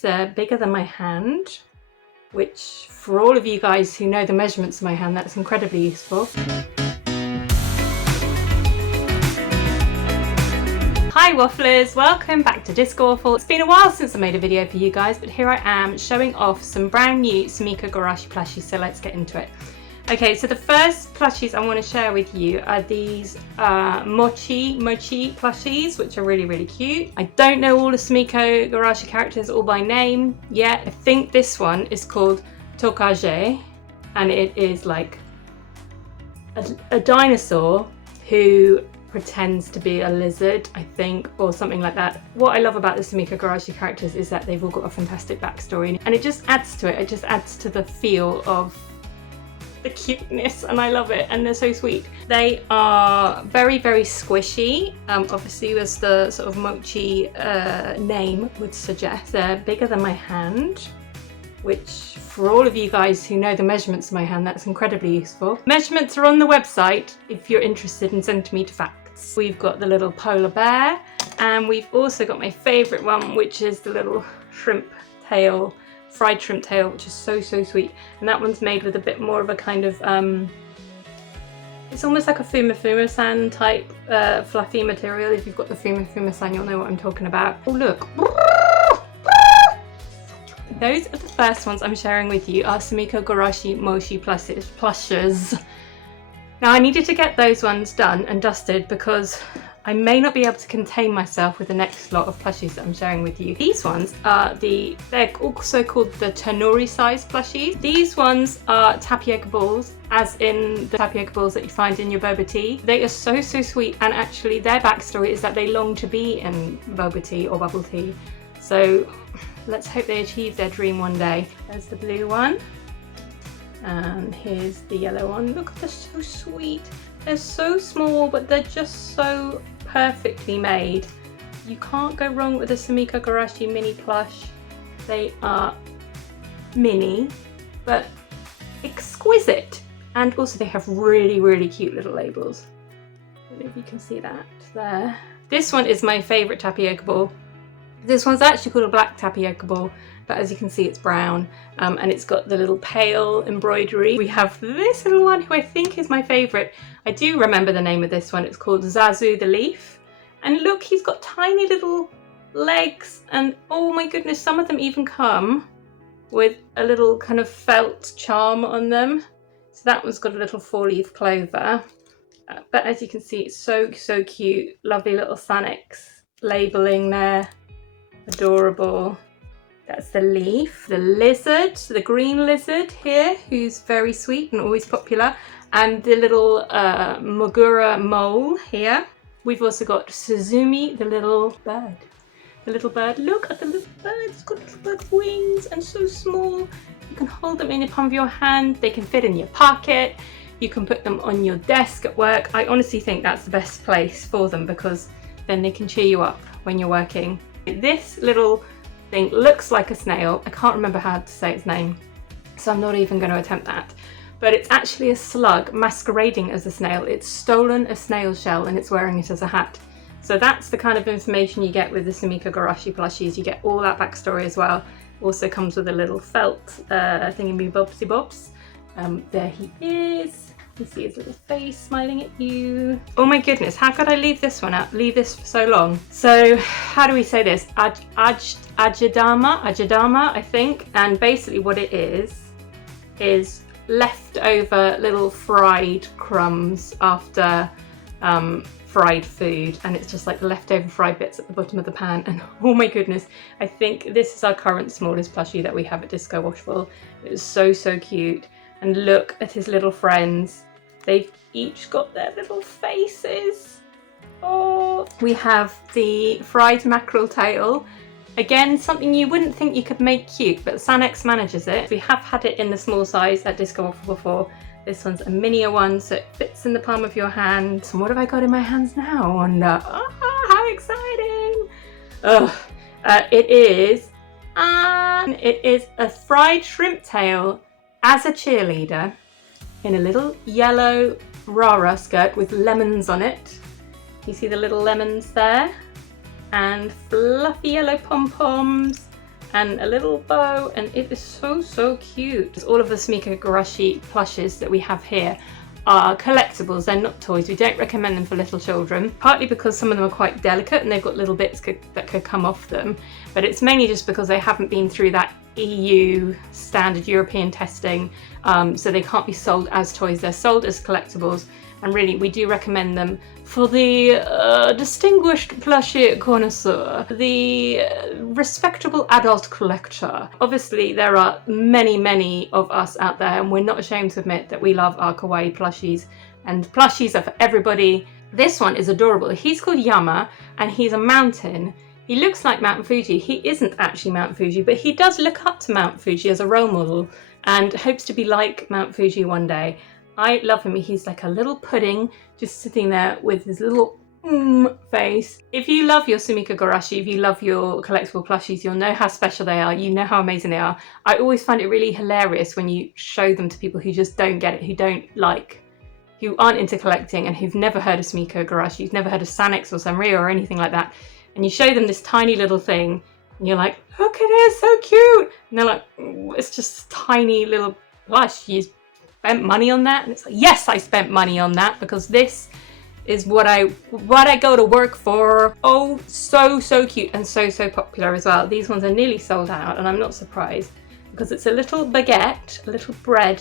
It's bigger than my hand, which for all of you guys who know the measurements of my hand, that's incredibly useful. Hi Wafflers, welcome back to Disco Waffle. It's been a while since I made a video for you guys, but here I am showing off some brand new Sumikko Gurashi plushies, so let's get into it. Okay, so the first plushies I want to share with you are these Mochi Mochi plushies, which are really cute. I don't know all the Sumikko Gurashi characters all by name yet. I think this one is called Tonkatsu, and it is like a dinosaur who pretends to be a lizard, I think, or something like that. What I love about the Sumikko Gurashi characters is that they've all got a fantastic backstory, and it just adds to it. It just adds to the feel of the cuteness, and I love it, and they're so sweet. They are very squishy, obviously as the sort of Mochi name would suggest. They're bigger than my hand, which for all of you guys who know the measurements of my hand, that's incredibly useful. Measurements are on the website if you're interested in centimetre facts. We've got the little polar bear, and we've also got my favourite one, which is the little shrimp tail, fried shrimp tail, which is so sweet. And that one's made with a bit more of a kind of it's almost like a Fuma-Fuma-san type fluffy material. If you've got the Fuma-Fuma-san, you'll know what I'm talking about. Oh look, those are the first ones I'm sharing with you, are Sumikko Gurashi Mochi plushes. Now I needed to get those ones done and dusted because I may not be able to contain myself with the next lot of plushies that I'm sharing with you. These ones are they're also called the Tanori Size plushies. These ones are tapioca balls, as in the tapioca balls that you find in your boba tea. They are so sweet, and actually their backstory is that they long to be in boba tea or bubble tea. So let's hope they achieve their dream one day. There's the blue one, and here's the yellow one. Look, they're so sweet. They're so small, but they're just so perfectly made. You can't go wrong with a Sumikko Gurashi mini plush. They are mini, but exquisite. And also they have really cute little labels. I don't know if you can see that there. This one is my favourite tapioca ball. This one's actually called a black tapioca ball, but as you can see it's brown, and it's got the little pale embroidery. We have this little one who I think is my favourite. I do remember the name of this one. It's called Zazu the Leaf, and look, he's got tiny little legs, and oh my goodness, some of them even come with a little kind of felt charm on them. So that one's got a little 4-leaf clover, but as you can see it's so cute. Lovely little Sanix labelling there, adorable. That's the leaf. The lizard, the green lizard here, who's very sweet and always popular, and the little Mogura mole here. We've also got Suzumi, the little bird. The little bird, look at the little bird, it's got little bird wings and so small. You can hold them in the palm of your hand, they can fit in your pocket, you can put them on your desk at work. I honestly think that's the best place for them, because then they can cheer you up when you're working. This little thing looks like a snail. I can't remember how to say its name, so I'm not even going to attempt that. But it's actually a slug masquerading as a snail. It's stolen a snail shell and it's wearing it as a hat. So that's the kind of information you get with the Sumikko Gurashi plushies. You get all that backstory as well. Also comes with a little felt thingy bobs. There he is. You see his little face smiling at you. Oh my goodness, how could I leave this one out? Leave this for so long. So how do we say this? Ajidama, I think. And basically what it is leftover little fried crumbs after fried food, and it's just like the leftover fried bits at the bottom of the pan. And oh my goodness, I think this is our current smallest plushie that we have at Disco Waffle. It is so cute. And look at his little friends. They've each got their little faces. Oh, we have the fried mackerel tail. Again, something you wouldn't think you could make cute, but Sanix manages it. We have had it in the small size at Disco Waffle before. This one's a minier one, so it fits in the palm of your hand. So what have I got in my hands now? I wonder. Oh, how exciting! It is a fried shrimp tail as a cheerleader in a little yellow rara skirt with lemons on it. You see the little lemons there? And fluffy yellow pom-poms and a little bow, and it is so cute. All of the Sumikko Gurashi plushes that we have here are collectibles, they're not toys. We don't recommend them for little children, partly because some of them are quite delicate and they've got little bits that could come off them, but it's mainly just because they haven't been through that EU standard European testing, so they can't be sold as toys. They're sold as collectibles, and really we do recommend them for the distinguished plushie connoisseur, the respectable adult collector. Obviously there are many of us out there, and we're not ashamed to admit that we love our kawaii plushies, and plushies are for everybody. This one is adorable. He's called Yama, and he's a mountain. He looks like Mount Fuji. He isn't actually Mount Fuji, but he does look up to Mount Fuji as a role model and hopes to be like Mount Fuji one day. I love him. He's like a little pudding just sitting there with his little face. If you love your Sumikko Gurashi, if you love your collectible plushies, you'll know how special they are. You know how amazing they are. I always find it really hilarious when you show them to people who just don't get it, who aren't into collecting and who've never heard of Sumikko Gurashi, who've never heard of Sanix or Sanrio or anything like that. And you show them this tiny little thing and you're like, look at it, it's so cute. And they're like, it's just a tiny little plush. You spent money on that? And it's like, yes, I spent money on that because this is what I go to work for. Oh, so cute and so popular as well. These ones are nearly sold out, and I'm not surprised because it's a little baguette, a little bread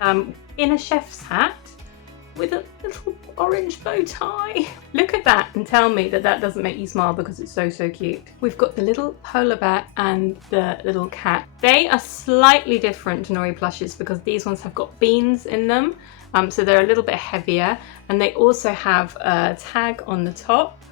in a chef's hat with a little orange bow tie. Look at that and tell me that that doesn't make you smile because it's so cute. We've got the little polar bear and the little cat. They are slightly different to Nori plushes because these ones have got beans in them, so they're a little bit heavier, and they also have a tag on the top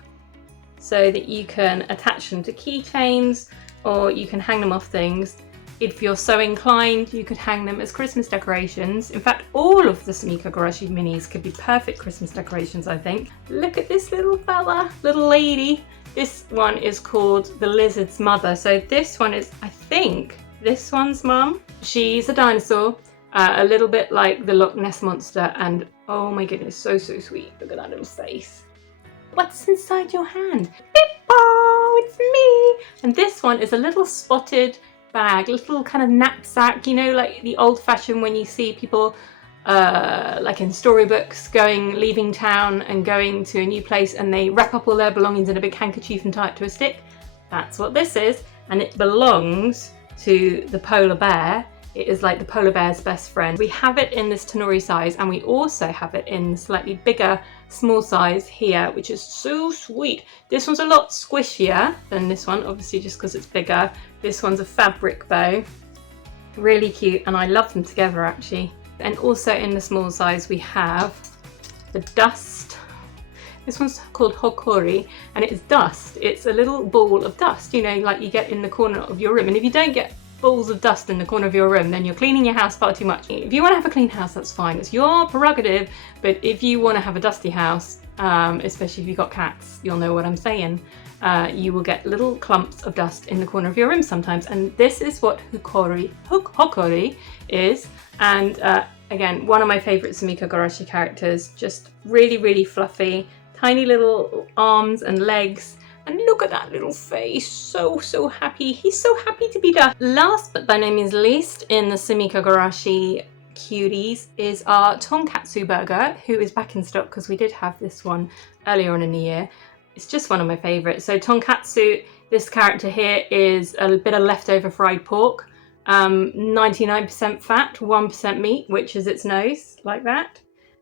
so that you can attach them to keychains or you can hang them off things. If you're so inclined, you could hang them as Christmas decorations. In fact, all of the Sumikko Gurashi minis could be perfect Christmas decorations, I think. Look at this little fella, little lady. This one is called the Lizard's Mother. So this one is, I think, this one's mum. She's a dinosaur, a little bit like the Loch Ness Monster, and oh my goodness, so sweet. Look at that little face. What's inside your hand? Pippo, it's me. And this one is a little spotted bag, little kind of knapsack, you know, like the old-fashioned when you see people like in storybooks leaving town and going to a new place and they wrap up all their belongings in a big handkerchief and tie it to a stick. That's what this is, and it belongs to the polar bear. It is like the polar bear's best friend. We have it in this Tanori size, and we also have it in slightly bigger small size here, which is so sweet. This one's a lot squishier than this one, obviously just because it's bigger. This one's a fabric bow, really cute, and I love them together actually. And also in the small size we have the dust. This one's called hokori, and it's dust. It's a little ball of dust, you know, like you get in the corner of your room. And if you don't get balls of dust in the corner of your room, then you're cleaning your house far too much. If you want to have a clean house, that's fine, it's your prerogative, but if you want to have a dusty house, especially if you've got cats, you'll know what I'm saying, you will get little clumps of dust in the corner of your room sometimes, and this is what hokori is. And again, one of my favourite Sumikko Gurashi characters, just really fluffy, tiny little arms and legs. And look at that little face, so happy. He's so happy to be done. Last but by no means least in the Sumikko Gurashi cuties is our Tonkatsu Burger, who is back in stock because we did have this one earlier on in the year. It's just one of my favourites. So Tonkatsu, this character here is a bit of leftover fried pork, 99% fat, 1% meat, which is its nose, like that.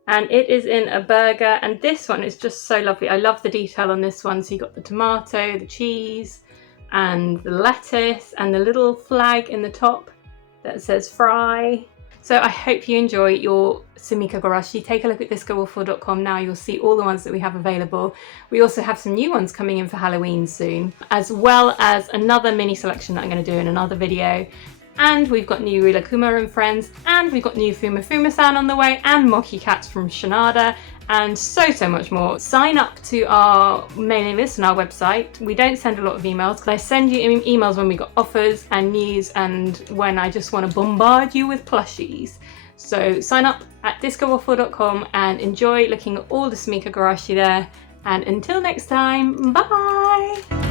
And it is in a burger, and this one is just so lovely. I love the detail on this one. So you got the tomato, the cheese, and the lettuce, and the little flag in the top that says fry. So I hope you enjoy your Sumikko Gurashi. Take a look at discowaffle.com now. You'll see all the ones that we have available. We also have some new ones coming in for Halloween soon, as well as another mini selection that I'm going to do in another video. And we've got new Rilakkuma and friends, and we've got new Fuma-Fuma-san on the way, and Mochi cats from Shinada, and so much more. Sign up to our mailing list on our website. We don't send a lot of emails because I send you emails when we got offers and news and when I just want to bombard you with plushies. So sign up at discowaffle.com and enjoy looking at all the Sumikko Gurashi there. And until next time, bye!